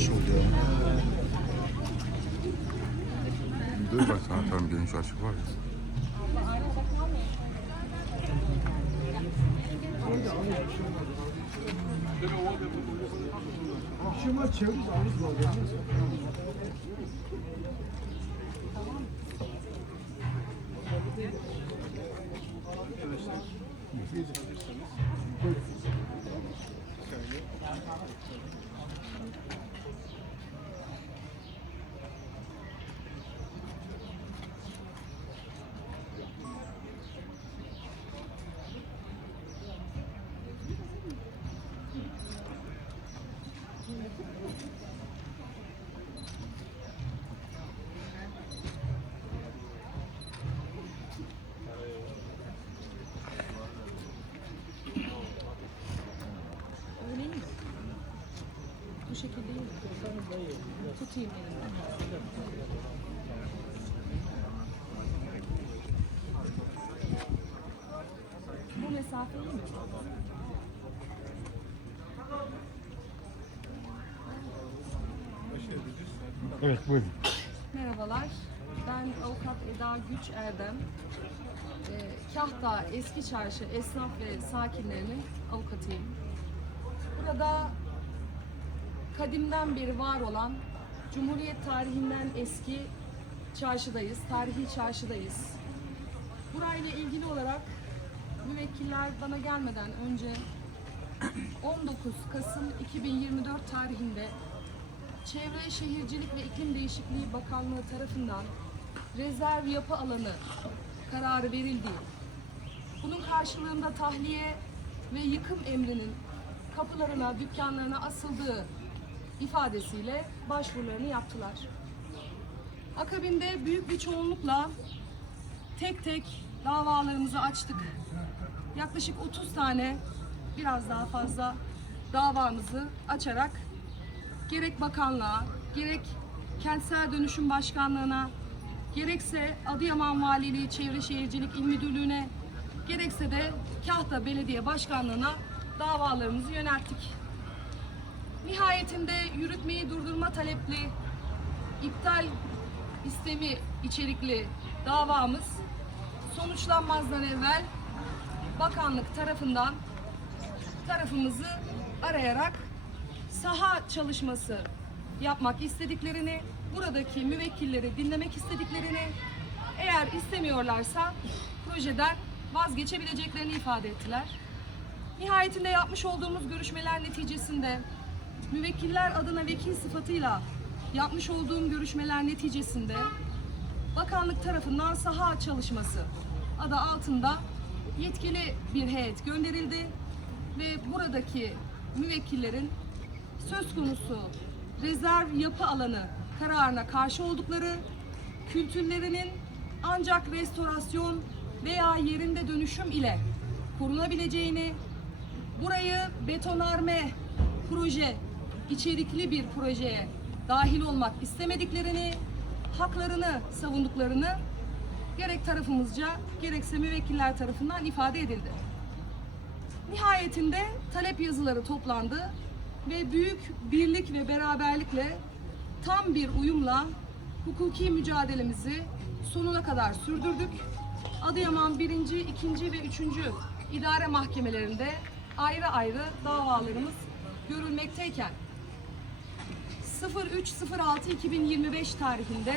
geniş oldu ya. Dur bak sana atarım geniş açık var ya. Akşama çeviririz alırız var ya. Öyle mi? Bu şekilde değil mi? Tutayım. Bu mesafe iyi mi? Evet buyurun. Merhabalar. Ben avukat Eda Güç Erdem. Ee, Kahta Eski Çarşı esnaf ve sakinlerinin avukatıyım. Burada kadimden beri var olan Cumhuriyet tarihinden eski çarşıdayız, tarihi çarşıdayız. Burayla ilgili olarak müvekkiller bana gelmeden önce 19 Kasım 2024 tarihinde Çevre Şehircilik ve İklim Değişikliği Bakanlığı tarafından rezerv yapı alanı kararı verildiği, bunun karşılığında tahliye ve yıkım emrinin kapılarına, dükkanlarına asıldığı ifadesiyle başvurularını yaptılar. Akabinde büyük bir çoğunlukla tek tek davalarımızı açtık. Yaklaşık 30 tane, biraz daha fazla davamızı açarak gerek bakanlığa, gerek kentsel dönüşüm başkanlığına, gerekse Adıyaman Valiliği Çevre Şehircilik İl Müdürlüğü'ne, gerekse de Kahta Belediye Başkanlığı'na davalarımızı yönelttik. Nihayetinde yürütmeyi durdurma talepli, iptal istemi içerikli davamız sonuçlanmazdan evvel bakanlık tarafından tarafımızı arayarak saha çalışması yapmak istediklerini, buradaki müvekkilleri dinlemek istediklerini, eğer istemiyorlarsa projeden vazgeçebileceklerini ifade ettiler. Nihayetinde yapmış olduğumuz görüşmeler neticesinde müvekkiller adına vekil sıfatıyla yapmış olduğum görüşmeler neticesinde bakanlık tarafından saha çalışması adı altında yetkili bir heyet gönderildi ve buradaki müvekkillerin söz konusu rezerv yapı alanı kararına karşı oldukları, kültürlerinin ancak restorasyon veya yerinde dönüşüm ile korunabileceğini, burayı betonarme proje içerikli bir projeye dahil olmak istemediklerini, haklarını savunduklarını gerek tarafımızca gerekse müvekkiller tarafından ifade edildi. Nihayetinde talep yazıları toplandı ve büyük birlik ve beraberlikle tam bir uyumla hukuki mücadelemizi sonuna kadar sürdürdük. Adıyaman 1. 2. ve 3. idare mahkemelerinde ayrı ayrı davalarımız görülmekteyken 03.06.2025 tarihinde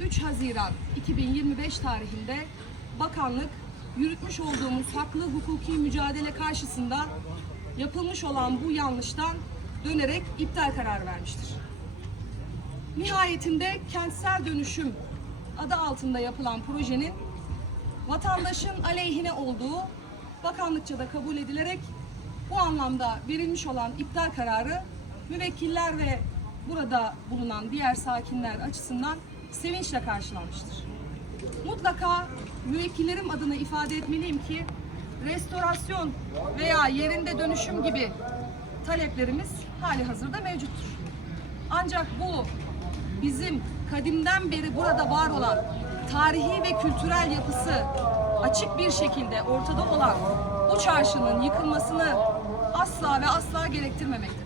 3 Haziran 2025 tarihinde bakanlık yürütmüş olduğumuz haklı hukuki mücadele karşısında yapılmış olan bu yanlıştan dönerek iptal kararı vermiştir. Nihayetinde kentsel dönüşüm adı altında yapılan projenin vatandaşın aleyhine olduğu bakanlıkça da kabul edilerek bu anlamda verilmiş olan iptal kararı müvekkiller ve burada bulunan diğer sakinler açısından sevinçle karşılanmıştır. Mutlaka müvekkillerim adına ifade etmeliyim ki restorasyon veya yerinde dönüşüm gibi taleplerimiz hali hazırda mevcuttur. Ancak bu bizim kadimden beri burada var olan tarihi ve kültürel yapısı açık bir şekilde ortada olan bu çarşının yıkılmasını asla ve asla gerektirmemektedir.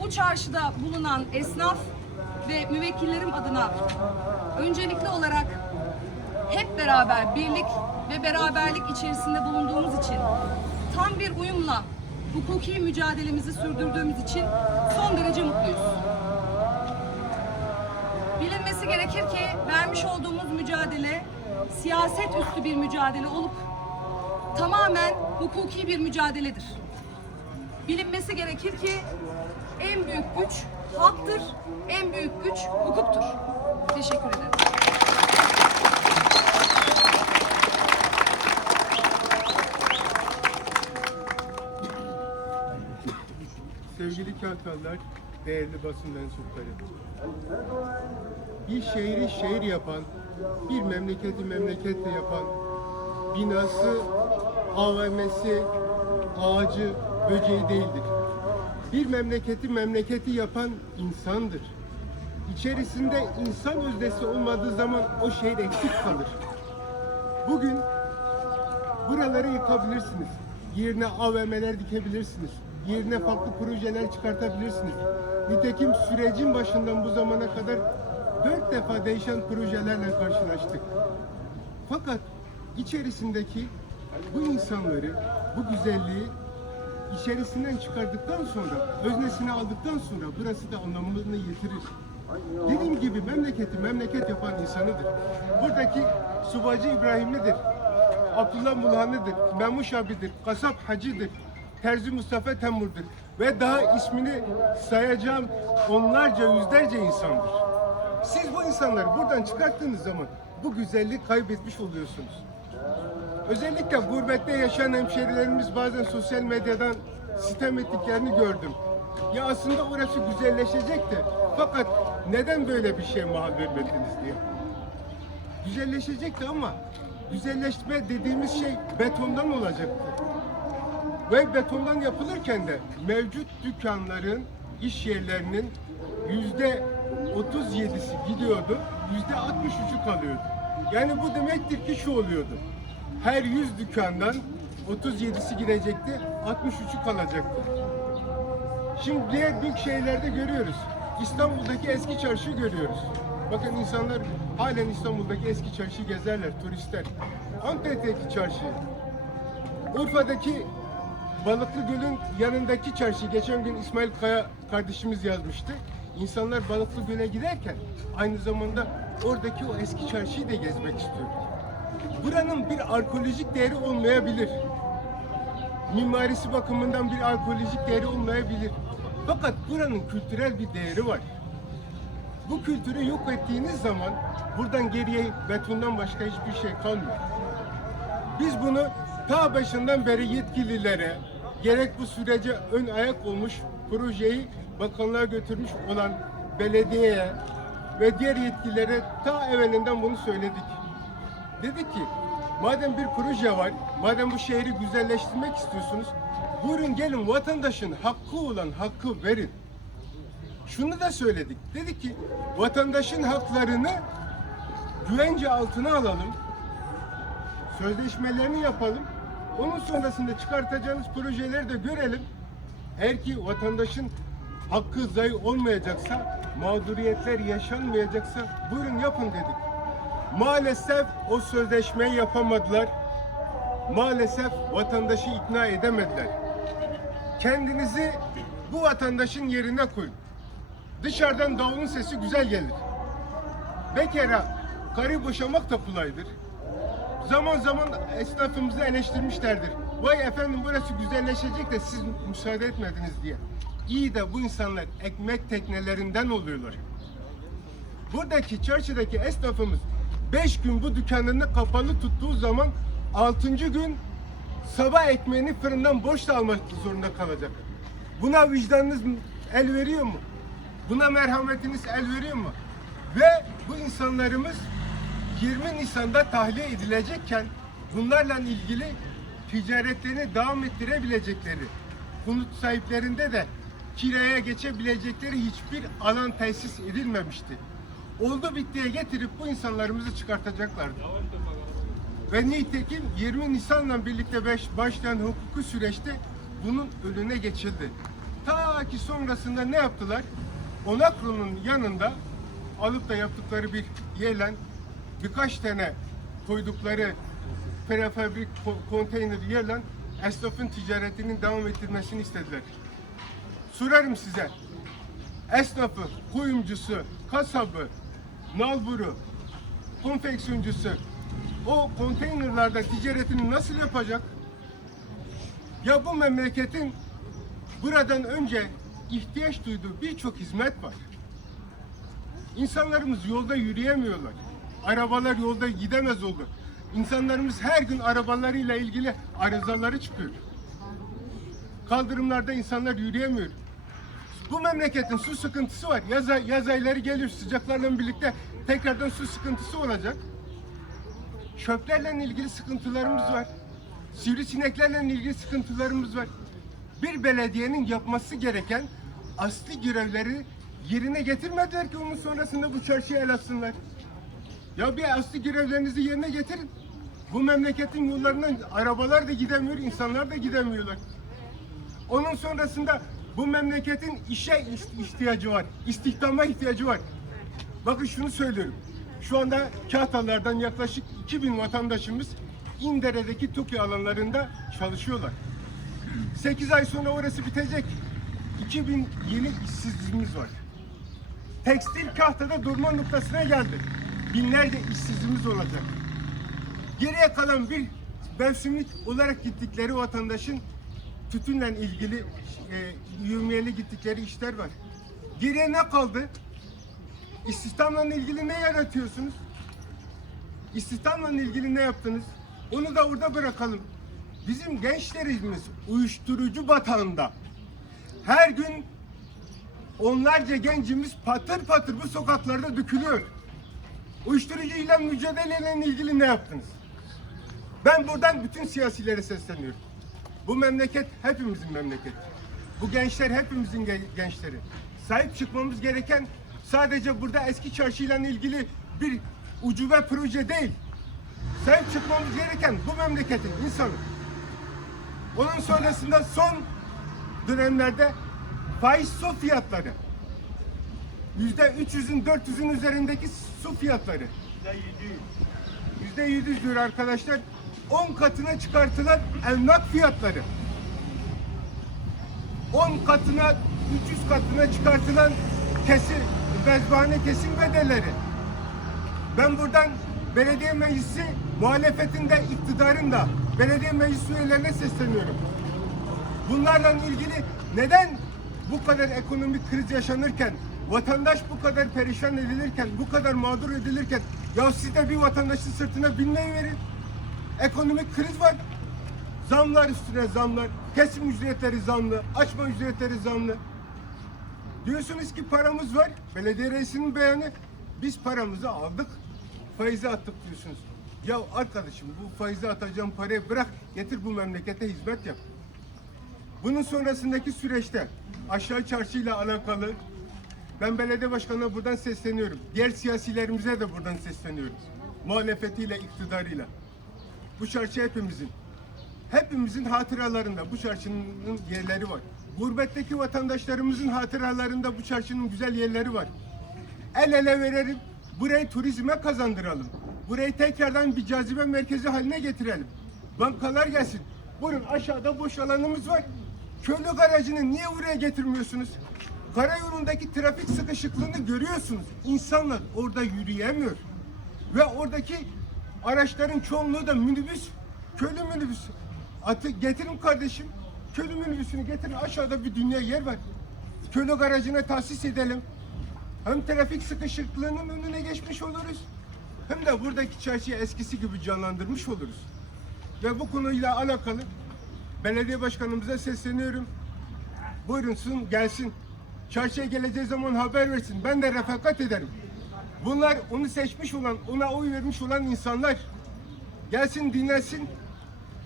Bu çarşıda bulunan esnaf ve müvekkillerim adına öncelikli olarak hep beraber birlik ve beraberlik içerisinde bulunduğumuz için tam bir uyumla hukuki mücadelemizi sürdürdüğümüz için son derece mutluyuz. Bilinmesi gerekir ki vermiş olduğumuz mücadele siyaset üstü bir mücadele olup tamamen hukuki bir mücadeledir. Bilinmesi gerekir ki en büyük güç halktır, en büyük güç hukuktur. Teşekkür ederim. Sevgili Kartallar, değerli basın mensupları. Bir şehri şehir yapan, bir memleketi memleketle yapan, binası, AVM'si, ağacı, böceği değildir. Bir memleketi memleketi yapan insandır. İçerisinde insan özdesi olmadığı zaman o şehir eksik kalır. Bugün Buraları yıkabilirsiniz. Yerine AVM'ler dikebilirsiniz. Yerine farklı projeler çıkartabilirsiniz. Nitekim sürecin başından bu zamana kadar dört defa değişen projelerle karşılaştık. Fakat içerisindeki bu insanları, bu güzelliği içerisinden çıkardıktan sonra, öznesini aldıktan sonra burası da anlamını yitirir. Dediğim gibi memleketi memleket yapan insanıdır. Buradaki Subacı İbrahimlidir. Abdullah Mulhanı'dır, Memuş abidir, Kasap Hacı'dır, Terzi Mustafa Temur'dur ve daha ismini sayacağım onlarca yüzlerce insandır. Siz bu insanları buradan çıkarttığınız zaman bu güzelliği kaybetmiş oluyorsunuz. Özellikle gurbette yaşayan hemşerilerimiz bazen sosyal medyadan sitem ettiklerini gördüm. Ya aslında orası güzelleşecekti. Fakat neden böyle bir şey mahal vermediniz diye. Güzelleşecekti ama güzelleşme dediğimiz şey betondan olacaktı. Ve betondan yapılırken de mevcut dükkanların, iş yerlerinin yüzde 37'si gidiyordu, yüzde 63'ü kalıyordu. Yani bu demektir ki şu oluyordu. Her 100 dükkandan 37'si gidecekti, 63'ü kalacaktı. Şimdi diğer büyük şehirlerde görüyoruz. İstanbul'daki eski çarşıyı görüyoruz. Bakın insanlar halen İstanbul'daki eski çarşıyı gezerler, turistler. Antep'teki çarşıyı, Urfa'daki Balıklı Göl'ün yanındaki çarşı. Geçen gün İsmail Kaya kardeşimiz yazmıştı. İnsanlar Balıklı Göl'e giderken aynı zamanda oradaki o eski çarşıyı da gezmek istiyor. Buranın bir arkeolojik değeri olmayabilir. Mimarisi bakımından bir arkeolojik değeri olmayabilir. Fakat buranın kültürel bir değeri var. Bu kültürü yok ettiğiniz zaman buradan geriye betondan başka hiçbir şey kalmıyor. Biz bunu ta başından beri yetkililere gerek bu sürece ön ayak olmuş projeyi bakanlığa götürmüş olan belediyeye ve diğer yetkililere ta evvelinden bunu söyledik. Dedik ki madem bir proje var, madem bu şehri güzelleştirmek istiyorsunuz, buyurun gelin vatandaşın hakkı olan hakkı verin. Şunu da söyledik. Dedik ki vatandaşın haklarını güvence altına alalım sözleşmelerini yapalım. Onun sonrasında çıkartacağınız projeleri de görelim. Eğer ki vatandaşın hakkı zayi olmayacaksa, mağduriyetler yaşanmayacaksa buyurun yapın dedik. Maalesef o sözleşmeyi yapamadılar. Maalesef vatandaşı ikna edemediler. Kendinizi bu vatandaşın yerine koyun. Dışarıdan davulun sesi güzel gelir. Bekara karı boşamak da kolaydır zaman zaman esnafımızı eleştirmişlerdir. Vay efendim burası güzelleşecek de siz müsaade etmediniz diye. İyi de bu insanlar ekmek teknelerinden oluyorlar. Buradaki çarşıdaki esnafımız 5 gün bu dükkanını kapalı tuttuğu zaman 6. gün sabah ekmeğini fırından boş da almak zorunda kalacak. Buna vicdanınız el veriyor mu? Buna merhametiniz el veriyor mu? Ve bu insanlarımız 20 Nisan'da tahliye edilecekken bunlarla ilgili ticaretlerini devam ettirebilecekleri, konut sahiplerinde de kiraya geçebilecekleri hiçbir alan tesis edilmemişti. Oldu bittiye getirip bu insanlarımızı çıkartacaklardı. Ve nitekim 20 Nisan'la birlikte başlayan hukuki süreçte bunun önüne geçildi. Ta ki sonrasında ne yaptılar? Onakro'nun yanında alıp da yaptıkları bir yerle birkaç tane koydukları prefabrik ko- konteyner yerle esnafın ticaretinin devam ettirmesini istediler. Sorarım size. Esnafı, kuyumcusu, kasabı, nalburu, konfeksiyoncusu o konteynerlarda ticaretini nasıl yapacak? Ya bu memleketin buradan önce ihtiyaç duyduğu birçok hizmet var. İnsanlarımız yolda yürüyemiyorlar. Arabalar yolda gidemez oldu. İnsanlarımız her gün arabalarıyla ilgili arızaları çıkıyor. Kaldırımlarda insanlar yürüyemiyor. Bu memleketin su sıkıntısı var. Yaz, yaz ayları gelir sıcaklarla birlikte tekrardan su sıkıntısı olacak. Çöplerle ilgili sıkıntılarımız var. Sivrisineklerle ilgili sıkıntılarımız var. Bir belediyenin yapması gereken asli görevleri yerine getirmediler ki onun sonrasında bu çarşıya el atsınlar. Ya bir asli görevlerinizi yerine getirin. Bu memleketin yollarından arabalar da gidemiyor, insanlar da gidemiyorlar. Onun sonrasında bu memleketin işe iht- ihtiyacı var. istihdama ihtiyacı var. Bakın şunu söylüyorum. Şu anda Kahtalar'dan yaklaşık 2000 vatandaşımız İndere'deki TOKİ alanlarında çalışıyorlar. 8 ay sonra orası bitecek. 2000 yeni işsizliğimiz var. Tekstil Kahta'da durma noktasına geldi. Binlerce işsizimiz olacak. Geriye kalan bir mevsimlik olarak gittikleri vatandaşın tütünle ilgili e, yövmiyeli gittikleri işler var. Geriye ne kaldı? İstihdamla ilgili ne yaratıyorsunuz? İstihdamla ilgili ne yaptınız? Onu da orada bırakalım. Bizim gençlerimiz uyuşturucu batağında. Her gün onlarca gencimiz patır patır bu sokaklarda dökülüyor. Uyuşturucuyla mücadeleyle ilgili ne yaptınız? Ben buradan bütün siyasilere sesleniyorum. Bu memleket hepimizin memleketi. Bu gençler hepimizin ge- gençleri. Sahip çıkmamız gereken sadece burada eski çarşıyla ilgili bir ucube proje değil. Sahip çıkmamız gereken bu memleketin insanı. Onun sonrasında son dönemlerde faiz su fiyatları. Yüzde 300'ün 400'ün üzerindeki su fiyatları. Yüzde 700 diyor arkadaşlar. 10 katına çıkartılan emlak fiyatları. 10 katına, 300 katına çıkartılan kesim, mezbahane kesim bedelleri. Ben buradan belediye meclisi muhalefetinde, iktidarın da belediye meclis üyelerine sesleniyorum. Bunlarla ilgili neden bu kadar ekonomik kriz yaşanırken, vatandaş bu kadar perişan edilirken, bu kadar mağdur edilirken, ya siz de bir vatandaşın sırtına binmeyi verin. Ekonomik kriz var. Zamlar üstüne zamlar, kesim ücretleri zamlı, açma ücretleri zamlı. Diyorsunuz ki paramız var. Belediye reisinin beyanı. Biz paramızı aldık, faize attık diyorsunuz. Ya arkadaşım bu faize atacağım parayı bırak, getir bu memlekete hizmet yap. Bunun sonrasındaki süreçte aşağı çarşıyla alakalı ben belediye başkanına buradan sesleniyorum. Diğer siyasilerimize de buradan sesleniyorum. Muhalefetiyle, iktidarıyla. Bu çarşı hepimizin. Hepimizin hatıralarında bu çarşının yerleri var. Gurbetteki vatandaşlarımızın hatıralarında bu çarşının güzel yerleri var. El ele verelim. Burayı turizme kazandıralım. Burayı tekrardan bir cazibe merkezi haline getirelim. Bankalar gelsin. Buyurun aşağıda boş alanımız var. Köylü garajını niye buraya getirmiyorsunuz? Karayolundaki trafik sıkışıklığını görüyorsunuz. İnsanlar orada yürüyemiyor. Ve oradaki araçların çoğunluğu da minibüs, köylü minibüsü. Atı getirin kardeşim. Köylü minibüsünü getirin aşağıda bir dünya yer var. Köylü garajına tahsis edelim. Hem trafik sıkışıklığının önüne geçmiş oluruz. Hem de buradaki çarşıyı eskisi gibi canlandırmış oluruz. Ve bu konuyla alakalı belediye başkanımıza sesleniyorum. Buyurunsun gelsin. Çarşıya geleceği zaman haber versin. Ben de refakat ederim. Bunlar onu seçmiş olan, ona oy vermiş olan insanlar. Gelsin dinlesin.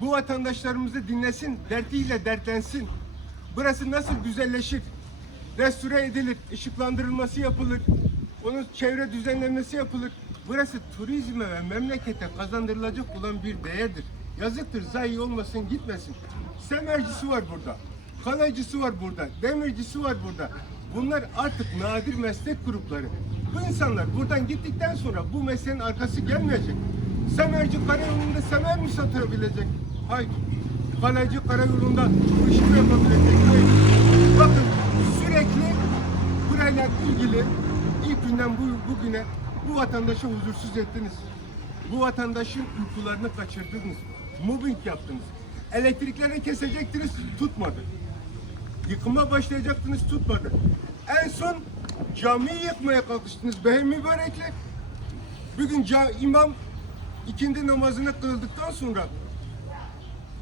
Bu vatandaşlarımızı dinlesin. Dertliyle dertlensin. Burası nasıl güzelleşir? Restore edilir, ışıklandırılması yapılır. Onun çevre düzenlenmesi yapılır. Burası turizme ve memlekete kazandırılacak olan bir değerdir. Yazıktır, zayi olmasın, gitmesin. Semercisi var burada. kalaycısı var burada, demircisi var burada. Bunlar artık nadir meslek grupları. Bu insanlar buradan gittikten sonra bu mesleğin arkası gelmeyecek. Semerci karayolunda semer mi satabilecek? Hayır. Kalaycı karayolunda bu işi yapabilecek? Hayır. Bakın sürekli burayla ilgili ilk günden bu, bugüne bu vatandaşı huzursuz ettiniz. Bu vatandaşın uykularını kaçırdınız. Mobbing yaptınız. Elektrikleri kesecektiniz, tutmadı. Yıkıma başlayacaktınız, tutmadı. En son camiyi yıkmaya kalkıştınız. Behem mübarekler. Bugün ca- imam ikindi namazını kıldıktan sonra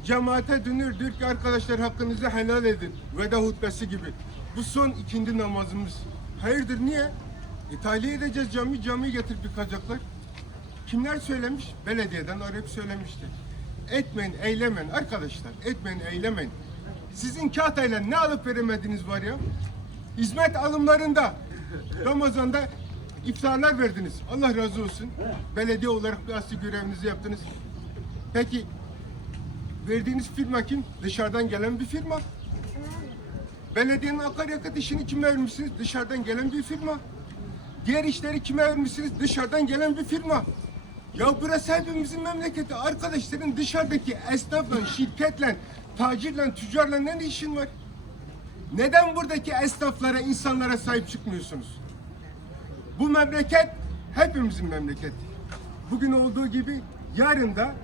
cemaate dönür diyor ki arkadaşlar hakkınızı helal edin. Veda hutbesi gibi. Bu son ikindi namazımız. Hayırdır niye? E, tahliye edeceğiz cami, camiyi getirip yıkacaklar. Kimler söylemiş? Belediyeden arayıp söylemişti. Etmeyin, eylemeyin arkadaşlar. Etmeyin, eylemeyin. Sizin kağıtayla ne alıp veremediğiniz var ya? Hizmet alımlarında Ramazan'da iftarlar verdiniz. Allah razı olsun. Belediye olarak bir asli görevinizi yaptınız. Peki verdiğiniz firma kim? Dışarıdan gelen bir firma. Belediyenin akaryakıt işini kime vermişsiniz? Dışarıdan gelen bir firma. Diğer işleri kime vermişsiniz? Dışarıdan gelen bir firma. Ya burası hepimizin memleketi. Arkadaşların dışarıdaki esnafla, şirketle, tacirle, tüccarla ne işin var? Neden buradaki esnaflara, insanlara sahip çıkmıyorsunuz? Bu memleket hepimizin memleketi. Bugün olduğu gibi yarın da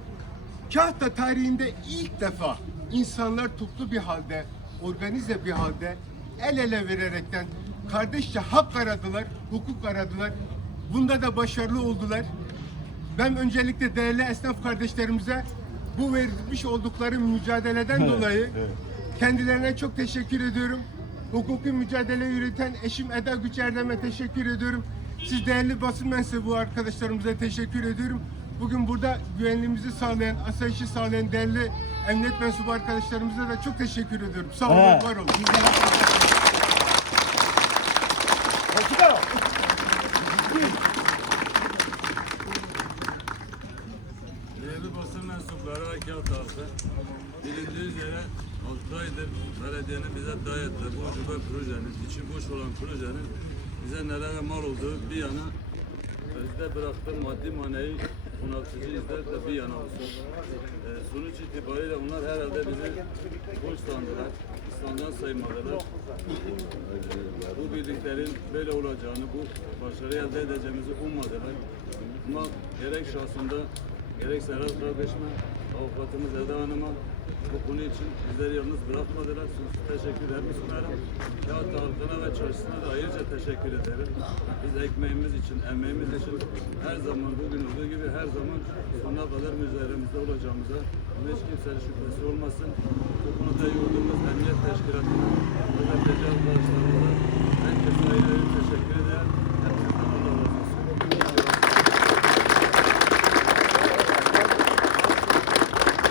Kahta tarihinde ilk defa insanlar toplu bir halde, organize bir halde el ele vererekten kardeşçe hak aradılar, hukuk aradılar. Bunda da başarılı oldular. Ben öncelikle değerli esnaf kardeşlerimize bu vermiş oldukları mücadeleden dolayı kendilerine çok teşekkür ediyorum. Hukuki mücadele yürüten eşim Eda Güçerdem'e teşekkür ediyorum. Siz değerli basın mensubu arkadaşlarımıza teşekkür ediyorum. Bugün burada güvenliğimizi sağlayan, asayişi sağlayan değerli emniyet mensubu arkadaşlarımıza da çok teşekkür ediyorum. Sağ olun, Evet. var olun. Değerli basın mensupları ve kağıt halkı, bilindiği üzere 6 aydır belediyenin bize dayattığı bu ucube projenin, içi boş olan projenin bize nelere mal olduğu bir yana bizde bıraktığı maddi manevi bunaltıcı izler de bir yana olsun. Ee, sonuç itibariyle onlar herhalde bizi boş sandılar, İslam'dan saymadılar. Bu birliklerin böyle olacağını, bu başarı elde edeceğimizi ummadılar. Ama gerek şahsında, gerek Serhat kardeşime, avukatımız Eda Hanım'a bu konu için bizleri yalnız bırakmadılar. Sonsuz teşekkürlerimi sunarım. Kağıt halkına ve çarşısına da ayrıca teşekkür ederim. Biz ekmeğimiz için, emeğimiz için her zaman bugün olduğu gibi her zaman sonuna kadar mücadelemizde olacağımıza hiç kimsenin şüphesi olmasın. Bu konuda yurdumuz Emniyet Teşkilatı'na, özellikle arkadaşlarımıza